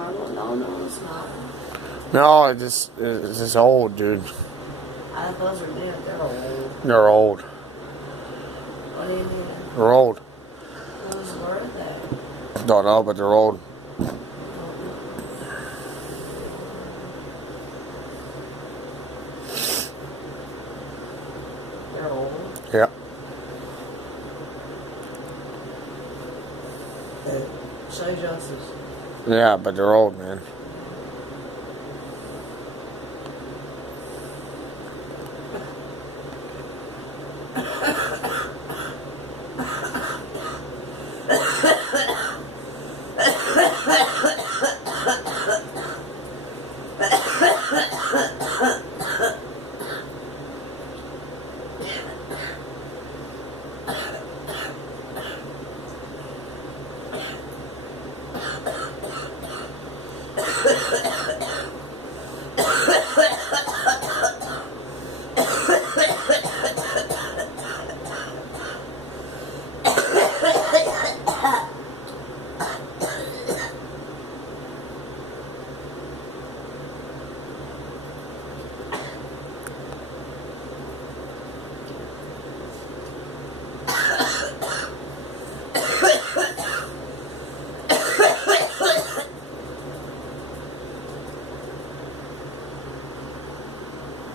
No, it's not. No, it's just old, dude. Those are new. They're old. They're old. What do you mean? They're old. Whose were they? Don't know, but they're old. They're old. Yeah. Show you Joseph's. Yeah, but they're old, man.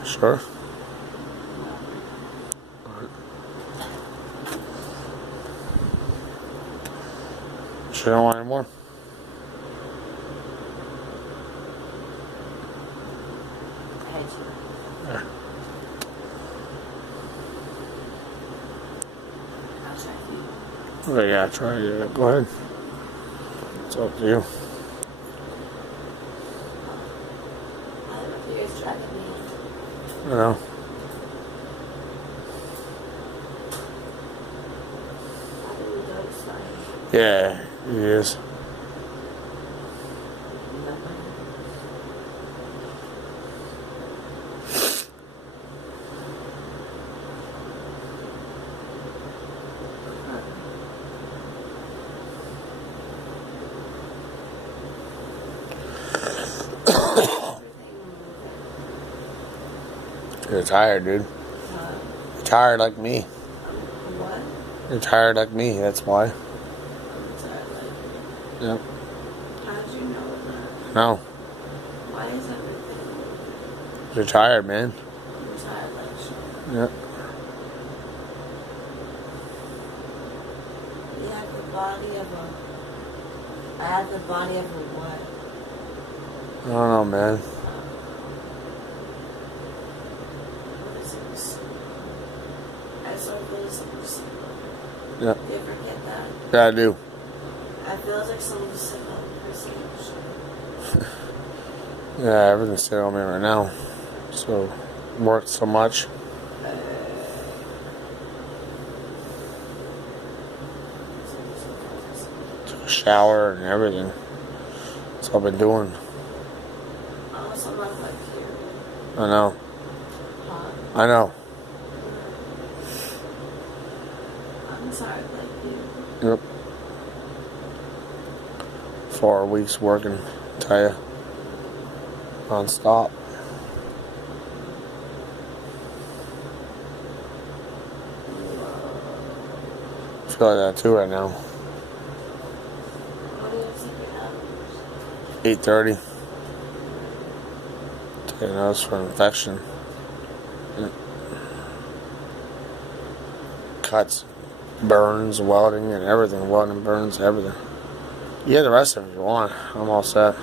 Sure. She don't want any more. I hate you. Yeah. I'll try you. Okay, yeah, try it. Go ahead. It's up to you. I don't know if you guys tried me. I know. I didn't notice that. Yeah, he is. You're tired, dude. You're tired like me. What? You're tired like me, that's why. I'm tired like you. Yep. How did you know that? No. Why is everything? You're tired, man. I'm tired like shit. Yep. You have the body of a... I have the body of a what? I don't know, man. What is this? I sort of feel something. Yep. Do you ever get that? Yeah, I do. I feel like someone's sitting on the shit. Yeah, everything's sitting on me right now. So, worked so much. Took a shower and everything. That's all I've been doing. Oh, someone like you. I know. Hot. I know. I'm tired like you. Yep. 4 weeks working, tell you. Non-stop. I feel like that too right now. What do you have secret hours? 8:30. Taking notes for infection. Cuts, burns, welding, and everything. Welding, burns, everything. You get the rest of it if you want. I'm all set.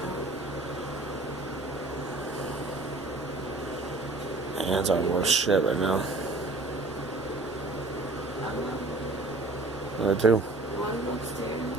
Hands are worse shit right now. I don't know. Me too. You want to go upstairs?